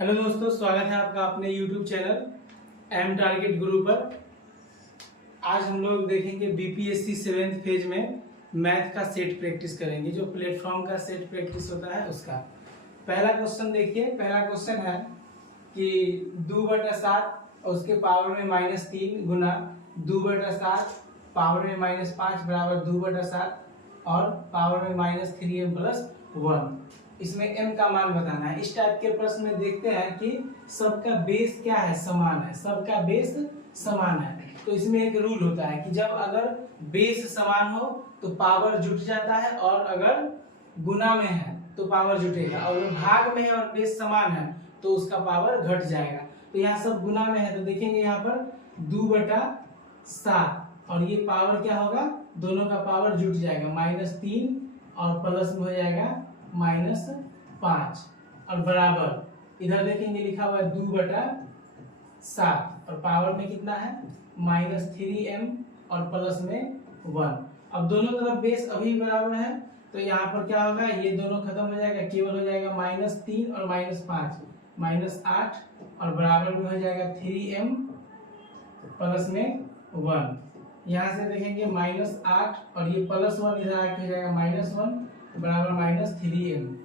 Hello दोस्तों, स्वागत है आपका अपने YouTube चैनल एम टारगेट गुरु पर। आज हम लोग देखेंगे बीपीएससी 7th फेज में मैथ का सेट प्रैक्टिस करेंगे, जो प्लेटफॉर्म का सेट प्रैक्टिस होता है उसका। पहला क्वेश्चन देखिए। पहला क्वेश्चन है कि 2/7 और उसके पावर में -3 गुना 2/7 पावर में -5 बराबर 2/7 और पावर में -3m + 1। इसमें m का मान बताना है। इस टाइप के प्रश्न में देखते हैं कि सबका बेस क्या है, समान है। सबका बेस समान है तो इसमें एक रूल होता है कि जब अगर बेस समान हो तो पावर जुट जाता है, और अगर गुना में है तो पावर जुटेगा, और अगर भाग में है और बेस समान है तो उसका पावर घट जाएगा। तो यहाँ सब गुना में है तो देखेंगे यहाँ पर 2/7 और ये पावर क्या होगा, दोनों का पावर जुट जाएगा, -3 और प्लस में हो जाएगा -5 और बराबर इधर देखेंगे लिखा हुआ है 2/7 और पावर में कितना है -3m और प्लस में 1। अब दोनों तरफ बेस अभी बराबर है तो यहाँ पर क्या होगा, ये दोनों खत्म हो जाएगा, केवल हो जाएगा -3 और -5 -8 और बराबर में हो जाएगा 3m प्लस में 1। यहाँ से देखेंगे -8 और ये +1 इधर आके हो जाएगा -1 बराबर -3m।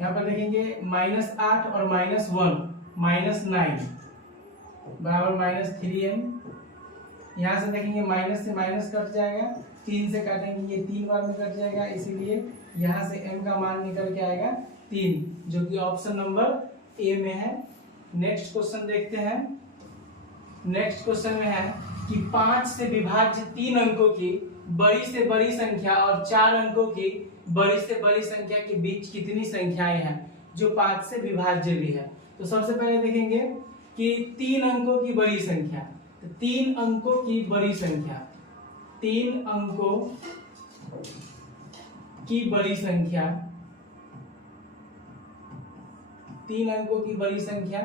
यहाँ पर देखेंगे -8 और -1 -9 बराबर -3m। यहाँ से देखेंगे माइनस से माइनस कट जाएगा, 3 से काटेंगे ये 3 बार में कट जाएगा, इसीलिए यहाँ से m का मान निकल के आएगा 3, जो कि ऑप्शन नंबर ए में है। नेक्स्ट क्वेश्चन देखते हैं। नेक्स्ट क्वेश्चन में है कि 5 से विभाज्य 3 अंकों की बड़ी से बड़ी संख्या और 4 अंकों की बड़ी से बड़ी संख्या के बीच कितनी संख्याएं हैं जो 5 से विभाज्य भी है। तो सबसे पहले देखेंगे कि 3 अंकों की बड़ी संख्या, तो 3 अंकों की बड़ी संख्या, 3 अंकों की बड़ी संख्या, 3 अंकों की बड़ी संख्या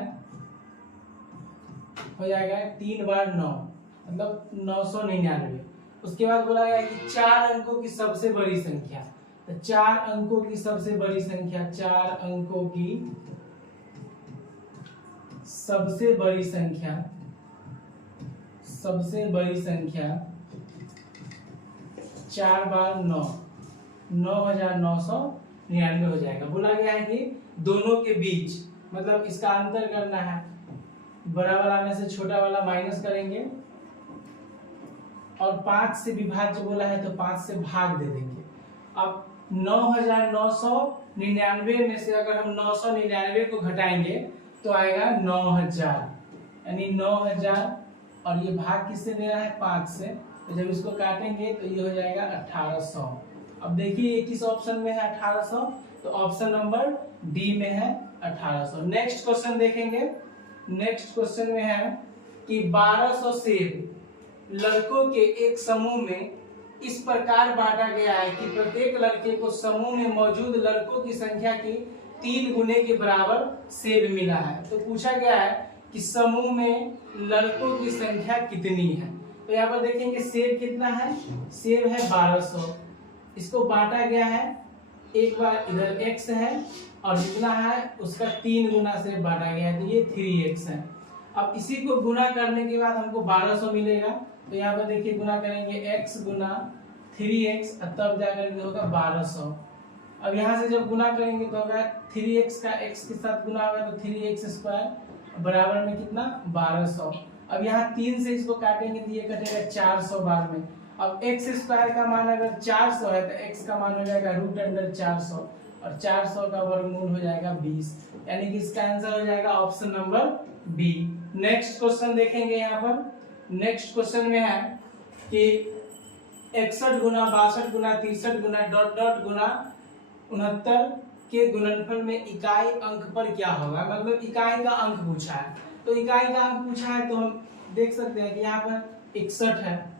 हो जाएगा 3 बार 9 मतलब 999। उसके बाद बोला गया कि 4 अंकों की सबसे बड़ी संख्या, तो 4 अंकों की सबसे बड़ी संख्या, 4 अंकों की सबसे बड़ी संख्या, सबसे बड़ी संख्या 4 बार 9 9999 हो जाएगा। बोला गया है कि दोनों के बीच, मतलब इसका अंतर करना है, बड़ा वाला में से छोटा वाला माइनस करेंगे और 5 से विभाज्य बोला है तो 5 से भाग दे देंगे। अब 9999 में से अगर हम 999 को घटाएंगे तो आएगा 9000, यानी 9000 और ये भाग किससे दे रहा है 5 से, तो जब इसको काटेंगे तो ये हो जाएगा 1800। अब देखिए ये किस ऑप्शन में है 1800, तो ऑप्शन नंबर डी में है 1800। नेक्स्ट क्वेश्चन देखेंगे। नेक्स्ट क्वेश्चन में है कि 1200 सेब लड़कों के एक समूह में इस प्रकार बांटा गया है कि प्रत्येक लड़के को समूह में मौजूद लड़कों की संख्या की 3 गुने के बराबर सेब मिला है। तो पूछा गया है कि समूह में लड़कों की संख्या कितनी है। तो यहाँ पर देखेंगे सेब कितना है, सेब है 1200, इसको बांटा गया है, एक बार इधर x है और जितना है उसका 3 गुना से बांटा गया है, तो ये 3x है। अब इसी को गुना करने के बाद हमको 1200 मिलेगा, तो यहाँ पर देखिए गुना करेंगे x गुना 3x तब जाकर होगा 1200। अब यहाँ से जब गुना करेंगे तो होगा 3x का x के साथ गुना होगा तो 3x² बराबर में कितना 1200। अब यहाँ 3 से इसको काटेंगे तो ये कटेगा 400 बार में। अब x² का मान अगर 400 है तो x का मान हो जाएगा √400 और 400 का वर्गमूल हो जाएगा 20, यानी कि इसका आंसर हो जाएगा option number B. Next question देखेंगे। यहाँ पर नेक्स्ट क्वेश्चन में है कि 61 गुना 62 गुना 63 गुना ... गुना 69 के गुणनफल में इकाई अंक पर क्या होगा, मतलब इकाई का अंक पूछा है। तो इकाई का अंक पूछा है तो हम देख सकते हैं कि यहाँ पर 61 है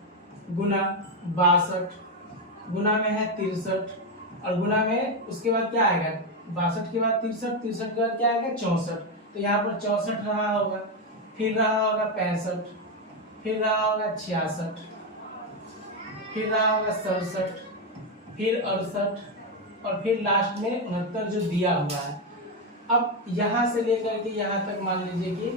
गुना 62 गुना में है 63 और गुना में उसके बाद क्या आएगा 62 के बाद 63, 63 के बाद क्या आएगा 64, तो यहाँ पर 64 रहा होगा, फिर रहा होगा 65, फिर रहा होगा 66, फिर रहा होगा 67, फिर 68 और फिर लास्ट में 69 जो दिया हुआ है। अब यहाँ से लेकर के यहाँ तक मान लीजिए कि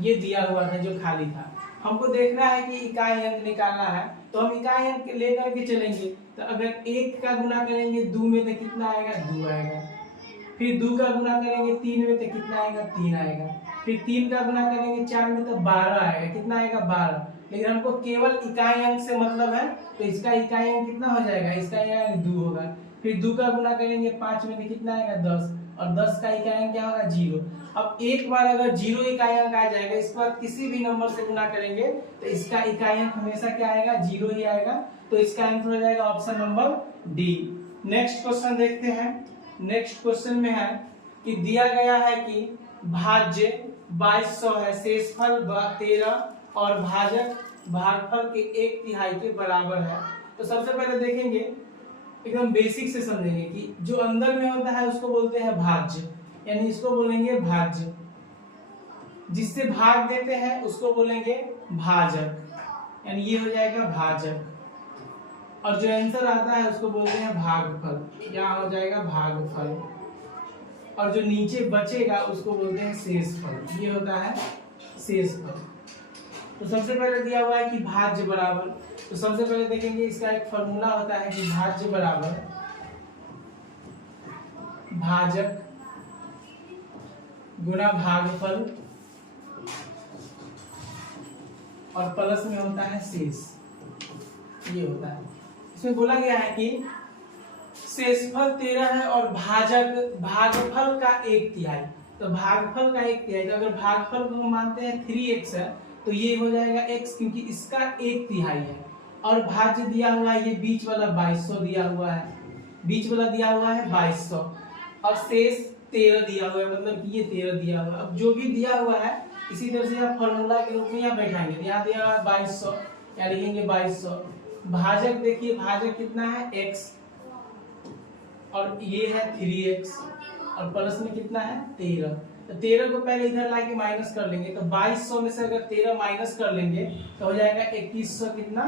ये दिया हुआ था जो खाली था, हमको देखना है कि इकाई अंक निकालना है, तो हम इकाई अंक लेकर के चलेंगे। तो अगर 1 का गुना करेंगे 2 में तो कितना आएगा, 2 आएगा। फिर 2 का गुना करेंगे 3 में तो कितना आएगा, 3 आएगा। फिर 3 का गुना करेंगे 4 में तो 12 आएगा। कितना आएगा, 12। लेकिन हमको केवल इकाई अंक से मतलब है, तो इसका इकाई अंक कितना हो जाएगा, इसका इकाई अंक 2 होगा। फिर 2 का गुना करेंगे 5 में तो कितना आएगा, 10, और 10 का इकाई अंक क्या होगा, 0। अब एक बार अगर 0 इकाई अंक आ जाएगा, इसके बाद किसी भी नंबर से गुना करेंगे तो इसका इकाई अंक हमेशा क्या आएगा, 0 ही आएगा। तो इसका आंसर हो जाएगा option number D. Next question देखते हैं। नेक्स्ट क्वेश्चन में है कि दिया गया है कि भाज्य 2200 है, शेषफल 13 और भाजक भागफल के 1/3 के बराबर है। तो सबसे पहले देखेंगे, एकदम बेसिक से समझेंगे कि जो अंदर में होता है उसको बोलते हैं भाज्य, यानी इसको बोलेंगे भाज्य। जिससे भाग देते हैं उसको बोलेंगे भाजक, यानी ये हो जाएगा भाजक। और जो आंसर आता है उसको बोलते हैं भागफल, यहाँ हो जाएगा भागफल। और जो नीचे बचेगा उसको बोलते हैं शेषफल, ये होता है शेषफल। तो सबसे पहले दिया हुआ है कि भाज्य बराबर, तो सबसे पहले देखेंगे इसका एक फॉर्मूला होता है कि भाज्य बराबर भाजक गुना भागफल और प्लस में होता है शेष, ये होता है। इसमें बोला गया है कि शेषफल 13 है और भाजक भागफल का 1/3, तो भागफल का 1/3। तो अगर भागफल को हम मानते हैं 3x है, तो ये हो जाएगा x, क्योंकि इसका 1/3 है। और भाज्य दिया हुआ है, ये बीच वाला 2200 दिया हुआ है, बीच वाला दिया हुआ है 2200, और शेष 13 दिया हुआ है, मतलब कि ये 13 दिया हुआ है। अब जो भी दिया हुआ है इसी तरह से आप फॉर्मूला के रूप में यहाँ बैठाएंगे। यहाँ दिया हुआ है 2200, या लिखेंगे 2200। भाजक देखिए, भाजक कितना है, x, और ये है 3x, और प्लस में कितना है 13। तो 13 को पहले इधर लाके माइनस कर लेंगे, तो 2200 में से अगर 13 माइनस कर लेंगे तो हो जाएगा 2100 कितना,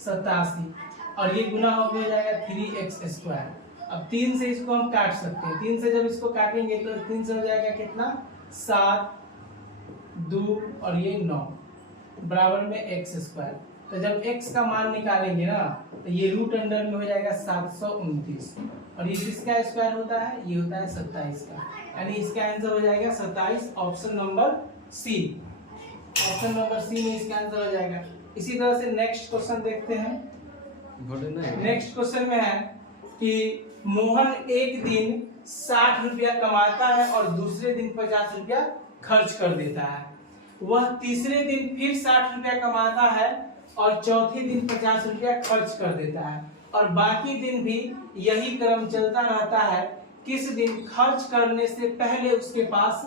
87, और ये गुना हो जाएगा 3x²। अब 3 से इसको हम काट सकते हैं, 3 से जब इसको काटेंगे तो 3 से हो जाएगा कितना, 7, 2 और ये 9 बराबर में x²। तो जब x का मान निकालेंगे ना, तो ये रूट अंडर में हो जाएगा 729, और ये किसका स्क्वायर होता है, ये होता है 27 का, यानी इसका आंसर हो जाएगा 27, option number C. Option number C में इसका आंसर हो जाएगा। इसी तरह से नेक्स्ट क्वेश्चन देखते हैं। नेक्स्ट क्वेश्चन में है कि मोहन एक दिन 60 रुपया कमाता है और दूसरे दिन 50 रुपया खर्च कर देता है। वह तीसरे दिन फिर 60 रुपया कमाता है और चौथे दिन 50 रुपया खर्च कर देता है, और बाकी दिन भी यही क्रम चलता रहता है। किस दिन खर्च करने से पहले उसके पास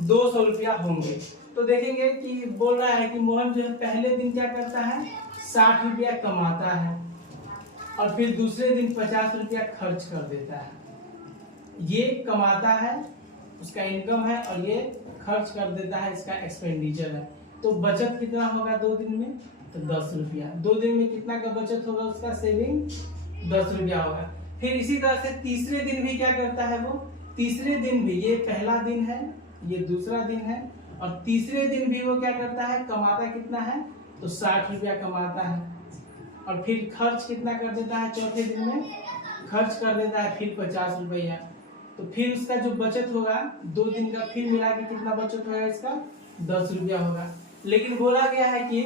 200 रुपया होंगे। तो देखेंगे कि बोल रहा है कि मोहन जो है पहले दिन क्या करता है, 60 रुपया कमाता है और फिर दूसरे दिन 50 रुपया खर्च कर देता है। ये कमाता है, उसका इनकम है, और ये खर्च कर देता है, इसका एक्सपेंडिचर है। तो बचत कितना होगा 2 दिन में, तो 10 रुपया। 2 दिन में कितना का बचत होगा, उसका सेविंग 10 रुपया होगा। फिर इसी तरह से तीसरे दिन भी क्या करता है वो, तीसरे दिन भी, ये पहला दिन है, ये दूसरा दिन है, और तीसरे दिन भी वो क्या करता है, कमाता कितना है, तो 60 रुपया कमाता है, और फिर खर्च कितना कर देता है, चौथे दिन में खर्च कर देता है फिर 50 रुपया। तो फिर उसका जो बचत होगा 2 दिन का, फिर मिला के कितना बचत होगा इसका, 10 रुपया होगा। लेकिन बोला गया है कि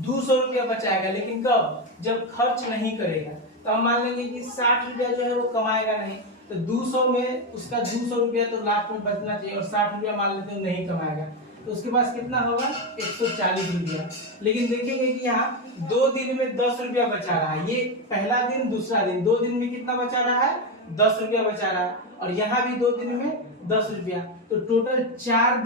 200 रुपया बचाएगा, लेकिन कब, जब खर्च नहीं करेगा। तो हम मान लेंगे कि 60 रुपया जो है वो कमाएगा नहीं, तो 200 में उसका 200 रुपया तो लास्ट में बचना चाहिए, और 60 रुपया मान लेते हैं नहीं कमाएगा, तो उसके पास कितना होगा, 140 रुपया। लेकिन देखेंगे कि यहाँ 2 दिन में 10 रुपया बचा रहा है, ये पहला दिन दूसरा दिन, 2 दिन में कितना बचा रहा है, 10 रुपया बचा रहा है, और यहाँ भी 2 दिन में 10 रुपया। तो टोटल 4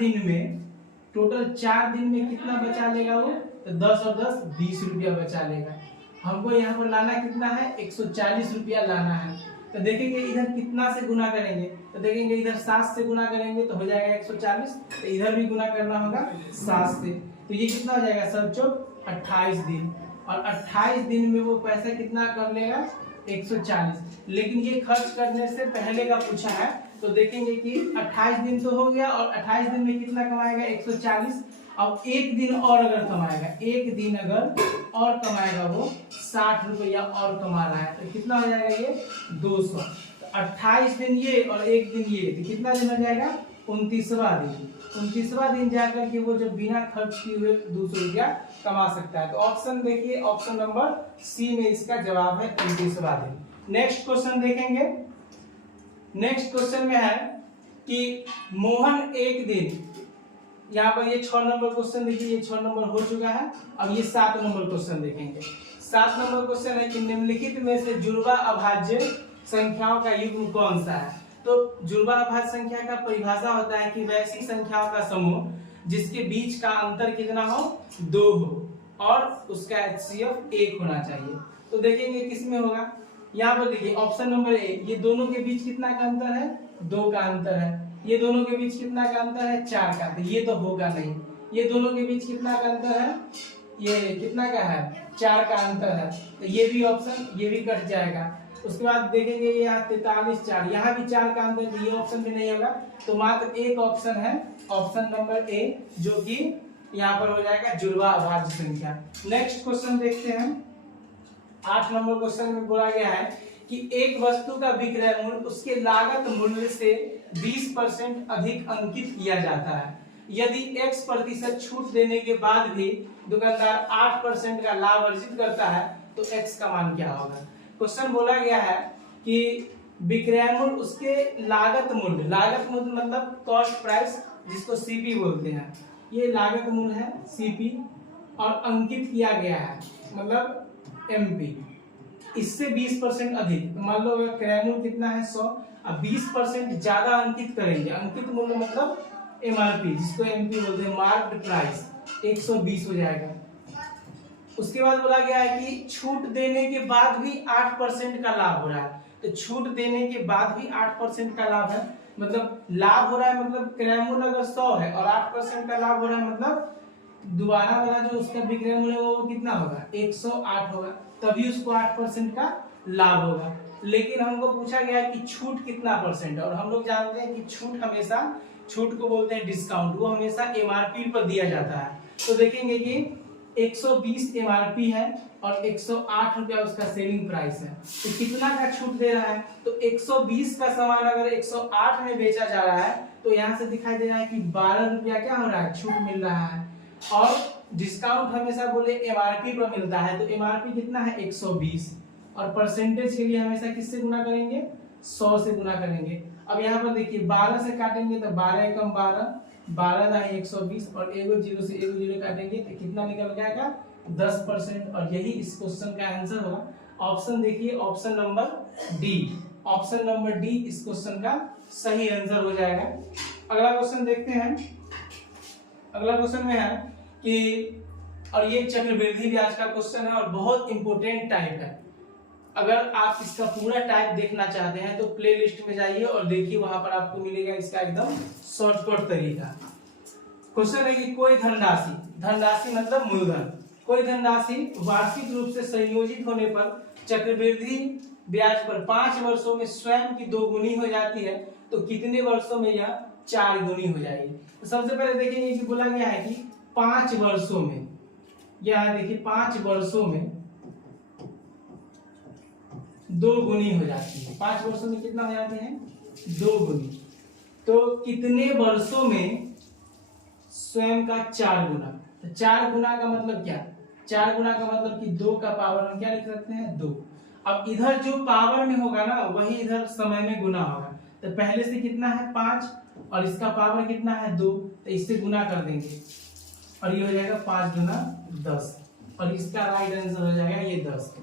दिन में कितना बचा लेगा वो, तो 10 और 10 20 रुपया बचा लेगा। हमको यहाँ पर लाना कितना है, 140 रुपया लाना है। तो देखेंगे इधर कितना से गुना करेंगे, तो देखेंगे इधर 7 से गुना करेंगे तो हो जाएगा 140, तो इधर भी गुना करना होगा 7 से, तो ये कितना हो जाएगा, 7 चौक 28 दिन, और 28 दिन में वो पैसा कितना कर लेगा, 140। लेकिन ये खर्च करने से पहले का पूछा है, तो देखेंगे कि 28 दिन तो हो गया और 28 दिन में कितना कमाएगा 140। अब एक दिन और अगर कमाएगा, एक दिन अगर और कमाएगा वो 60 रुपया और कमा रहा है तो कितना हो जाएगा ये 200। तो 28 दिन ये और एक दिन ये तो कितना दिन हो जाएगा 29वां दिन। 29वां दिन जाकर के वो जब बिना खर्च किए हुए 200 रुपया कमा सकता है। तो ऑप्शन देखिए, ऑप्शन नंबर सी में इसका जवाब है 29वां दिन। नेक्स्ट क्वेश्चन देखेंगे। नेक्स्ट क्वेश्चन में है कि मोहन एक दिन, यहाँ पर ये 6 नंबर क्वेश्चन देखिए, ये 6 नंबर हो चुका है। अब ये 7 नंबर क्वेश्चन देखेंगे। 7 नंबर क्वेश्चन है कि निम्नलिखित में से जुड़वा अभाज्य संख्याओं का युग्म कौन सा है। तो जुड़वा अभाज्य संख्या का परिभाषा होता है कि वैसी संख्याओं का समूह जिसके बीच का अंतर कितना हो 2 हो और उसका HCF 1 होना चाहिए। तो देखेंगे किसमें होगा। यहाँ पर देखिए ऑप्शन नंबर ए, ये दोनों के बीच कितना का अंतर है 2 का अंतर है। ये दोनों के बीच कितना का अंतर है 4 का, तो ये तो होगा नहीं। ये दोनों के बीच कितना का अंतर है, ये कितना का है 4 का अंतर है, तो ये भी ऑप्शन ये भी कट जाएगा। उसके बाद देखेंगे यहाँ 43 4, यहाँ भी 4 का अंतर, तो ये ऑप्शन भी नहीं होगा। तो मात्र एक ऑप्शन है, ऑप्शन नंबर ए, जो कि यहाँ पर हो जाएगा जुड़वा अभाज्य संख्या। नेक्स्ट क्वेश्चन देखते हैं। 8 नंबर क्वेश्चन में बोला गया है कि एक वस्तु का विक्रय मूल्य उसके लागत मूल्य से 20% अधिक अंकित किया जाता है। यदि x% छूट देने के बाद भी दुकानदार 8% का लाभ अर्जित करता है तो x का मान क्या होगा। क्वेश्चन बोला गया है कि विक्रय मूल्य उसके लागत मूल्य मतलब कॉस्ट प्राइस, जिसको सीपी बोलते हैं, ये लागत मूल्य है सीपी, और अंकित किया गया है मतलब एमपी, इससे 20% अधिक। तो मान लो अगर क्रय मूल्य कितना है 100, अब 20% ज्यादा अंकित करेंगे, अंकित मूल्य मतलब एमआरपी, जिसको एमपी बोलते हैं, मार्क्ड प्राइस, 120 हो जाएगा। उसके बाद बोला गया है कि छूट देने के बाद भी 8% का लाभ हो रहा है। तो छूट देने के बाद भी 8% का लाभ है, मतलब लाभ हो रहा है, मतलब क्रय मूल्य अगर 100 है और 8% का लाभ हो रहा है, मतलब दोबारा वाला जो उसका विक्रय मूल्य वो कितना होगा 108 होगा, तभी उसको 8% का लाभ होगा। लेकिन हमको पूछा गया है कि छूट कितना परसेंट, और हम लोग जानते हैं कि छूट हमेशा, छूट को बोलते हैं डिस्काउंट, वो हमेशा एमआरपी पर दिया जाता है। तो देखेंगे कि 120 एमआरपी है और 108 रुपया उसका सेलिंग प्राइस है, तो कितना का छूट दे रहा है। तो 120 का सामान अगर 108 में बेचा जा रहा है तो यहाँ से दिखाई दे रहा है कि 12 रुपया क्या हो रहा है, छूट मिल रहा है। और डिस्काउंट हमेशा बोले एमआरपी पर मिलता है, तो एमआरपी कितना है 120, और परसेंटेज के लिए हमेशा किससे गुना करेंगे 100 से गुना करेंगे। अब यहाँ पर देखिए 12 से काटेंगे तो 12 एकम 12, 12 दाई 120, और एगो जीरो से एगो जीरो काटेंगे तो कितना निकल जाएगा 10%, और यही इस क्वेश्चन का आंसर होगा। ऑप्शन देखिए, option number D, option number D इस क्वेश्चन का सही आंसर हो जाएगा। अगला क्वेश्चन देखते हैं। अगला क्वेश्चन में है कि, और ये चक्रवृद्धि ब्याज का क्वेश्चन है और बहुत इंपॉर्टेंट टाइप है। अगर आप इसका पूरा टाइप देखना चाहते हैं तो प्लेलिस्ट में जाइए और देखिए, वहां पर आपको मिलेगा इसका एकदम शॉर्टकट तरीका। क्वेश्चन है कि कोई धनराशि, धनराशि मतलब मूलधन, कोई धनराशि वार्षिक रूप से संयोजित होने पर चक्रवृद्धि ब्याज पर 5 वर्षों में स्वयं की 2 गुनी हो जाती है, तो कितने वर्षों में यह 4 गुनी हो जाएगी। तो सबसे पहले देखेंगे कि बोला गया है कि 5 वर्षों में, यह देखिए 5 वर्षों में 2 गुनी हो जाती है। 5 वर्षों में कितना हो जाते हैं 2 गुनी, तो कितने वर्षों में स्वयं का 4 गुना। तो 4 गुना का मतलब क्या, 4 गुना का मतलब कि 2 का पावर हम क्या लिख सकते हैं 2। अब इधर जो पावर में होगा ना वही इधर समय में गुना होगा। तो पहले से कितना है 5 और इसका पावर कितना है 2, तो इससे गुना कर देंगे और ये हो जाएगा 5 गुना 10, और इसका राइट आंसर हो जाएगा ये 10।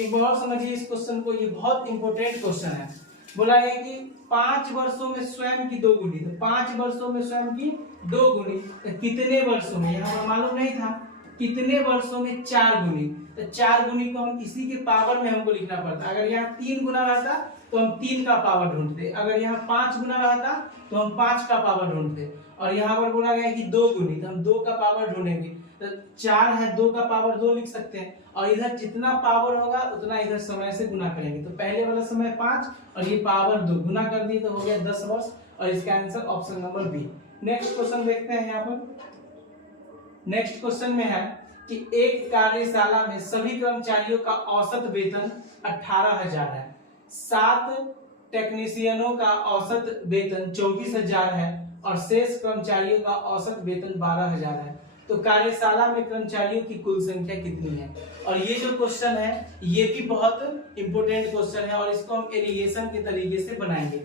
एक बार और समझिए इस क्वेश्चन को, ये बहुत इंपॉर्टेंट क्वेश्चन है। बोला है कि 5 वर्षों में स्वयं की 2 गुनी, तो 5 वर्षों में स्वयं की 2 गुनी, तो कितने वर्षों में, यहाँ पर मालूम नहीं था, कितने वर्षों में 4 गुनी। तो 4 गुनी को हम इसी के पावर में हमको लिखना पड़ता। अगर यहाँ 3 गुना रहता तो हम 3 का पावर ढूंढते, अगर यहाँ 5 गुना रहता तो हम 5 का पावर ढूंढते, और यहाँ पर बोला गया कि 2 गुनी, तो हम 2 का पावर ढूंढेंगे। तो 4 है, 2 का पावर 2 लिख सकते हैं, और इधर जितना पावर होगा उतना इधर समय से गुना करेंगे। तो पहले वाला समय 5 और ये पावर 2 गुना कर दिए तो हो गया 10 वर्ष और इसका answer option number B. Next question देखते हैं यहाँ पर। नेक्स्ट क्वेश्चन में है कि एक कार्यशाला में सभी कर्मचारियों का औसत वेतन 18,000 है, 7 टेक्नीशियनों का औसत वेतन 24,000 है और शेष कर्मचारियों का औसत वेतन 12,000 है। तो कार्यशाला में कर्मचारियों की कुल संख्या कितनी है? और ये जो क्वेश्चन है ये भी बहुत इंपॉर्टेंट क्वेश्चन है और इसको हम एलिगेशन के तरीके से बनाएंगे।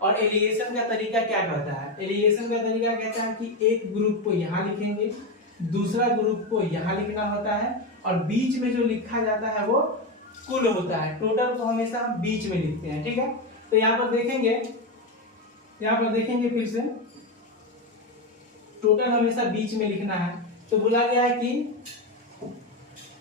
और एलिगेशन का तरीका क्या कहता है? एलिगेशन का तरीका कहता है कि एक ग्रुप को यहाँ लिखेंगे, दूसरा ग्रुप को यहाँ लिखना होता है और बीच में जो लिखा जाता है वो कुल होता है। टोटल को हमेशा हम बीच में लिखते हैं, ठीक है। तो यहाँ पर देखेंगे फिर से टोटल हमेशा बीच में लिखना है। तो बोला गया है कि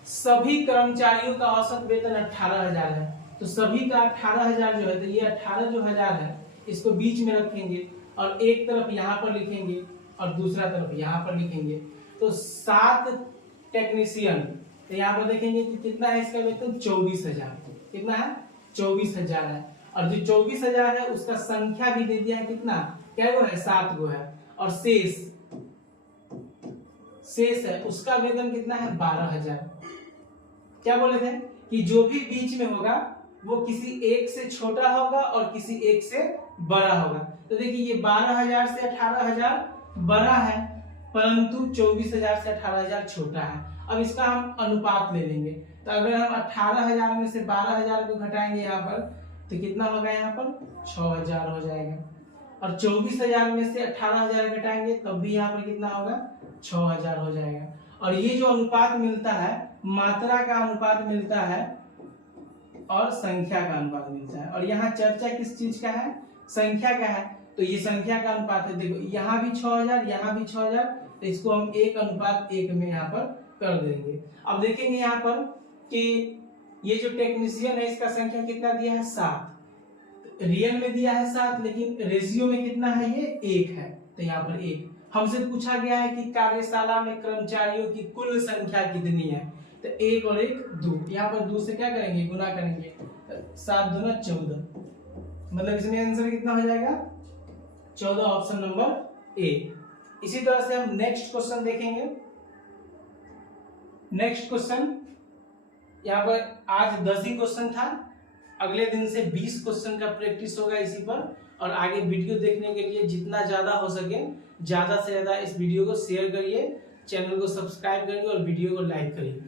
सभी कर्मचारियों का औसत वेतन 18,000 है, तो सभी का 18,000 जो है, तो ये 18 जो हजार है इसको बीच में रखेंगे और एक तरफ यहाँ पर लिखेंगे और दूसरा तरफ यहाँ पर लिखेंगे। तो 7 टेक्नीशियन, तो यहाँ पर देखेंगे कि कितना है इसका वेतन 24,000। कितना है? 24,000 है। और जो 24,000 है उसका संख्या भी दे दिया है, कितना, क्या गो है? 7 गो है। और शेष है उसका वेतन कितना है? 12,000। क्या बोले थे कि जो भी बीच में होगा वो किसी एक से छोटा होगा और किसी एक से बड़ा होगा। तो देखिए ये 12,000 से 18,000 बड़ा है परंतु 24,000 से 18,000 छोटा है। अब इसका हम अनुपात ले लेंगे। तो अगर हम 18,000 में से 12,000 को घटाएंगे यहाँ पर तो कितना होगा? यहाँ पर 6,000 हो जाएगा। और 24,000 में से 18,000 घटाएंगे तब भी यहाँ पर कितना होगा? 6,000 हो जाएगा। और ये जो अनुपात मिलता है मात्रा का अनुपात मिलता है और संख्या का अनुपात मिलता है। और यहाँ चर्चा किस चीज का है? संख्या का है। तो ये संख्या का अनुपात है। देखो यहाँ भी 6,000, यहाँ भी 6,000, तो इसको हम 1:1 में यहाँ पर कर देंगे। अब देखेंगे यहाँ पर कि ये जो टेक्नीशियन है इसका संख्या कितना दिया है? 7। रियल में दिया है 7 लेकिन रेशियो में कितना है? ये 1 है। तो यहाँ पर 1। हमसे पूछा गया है कि कार्यशाला में कर्मचारियों की कुल संख्या कितनी है? तो 1 और 1 2। यहाँ पर 2 से क्या करेंगे? गुना करेंगे। 7 दूना 14, मतलब इसमें आंसर कितना हो जाएगा? 14, ऑप्शन नंबर ए। इसी तरह से हम नेक्स्ट क्वेश्चन देखेंगे। नेक्स्ट क्वेश्चन यहाँ पर आज 10 ही क्वेश्चन था, अगले दिन से 20 क्वेश्चन का प्रैक्टिस होगा इसी पर। और आगे वीडियो देखने के लिए जितना ज्यादा हो सके ज्यादा से ज्यादा इस वीडियो को शेयर करिए, चैनल को सब्सक्राइब करिए और वीडियो को लाइक करिए।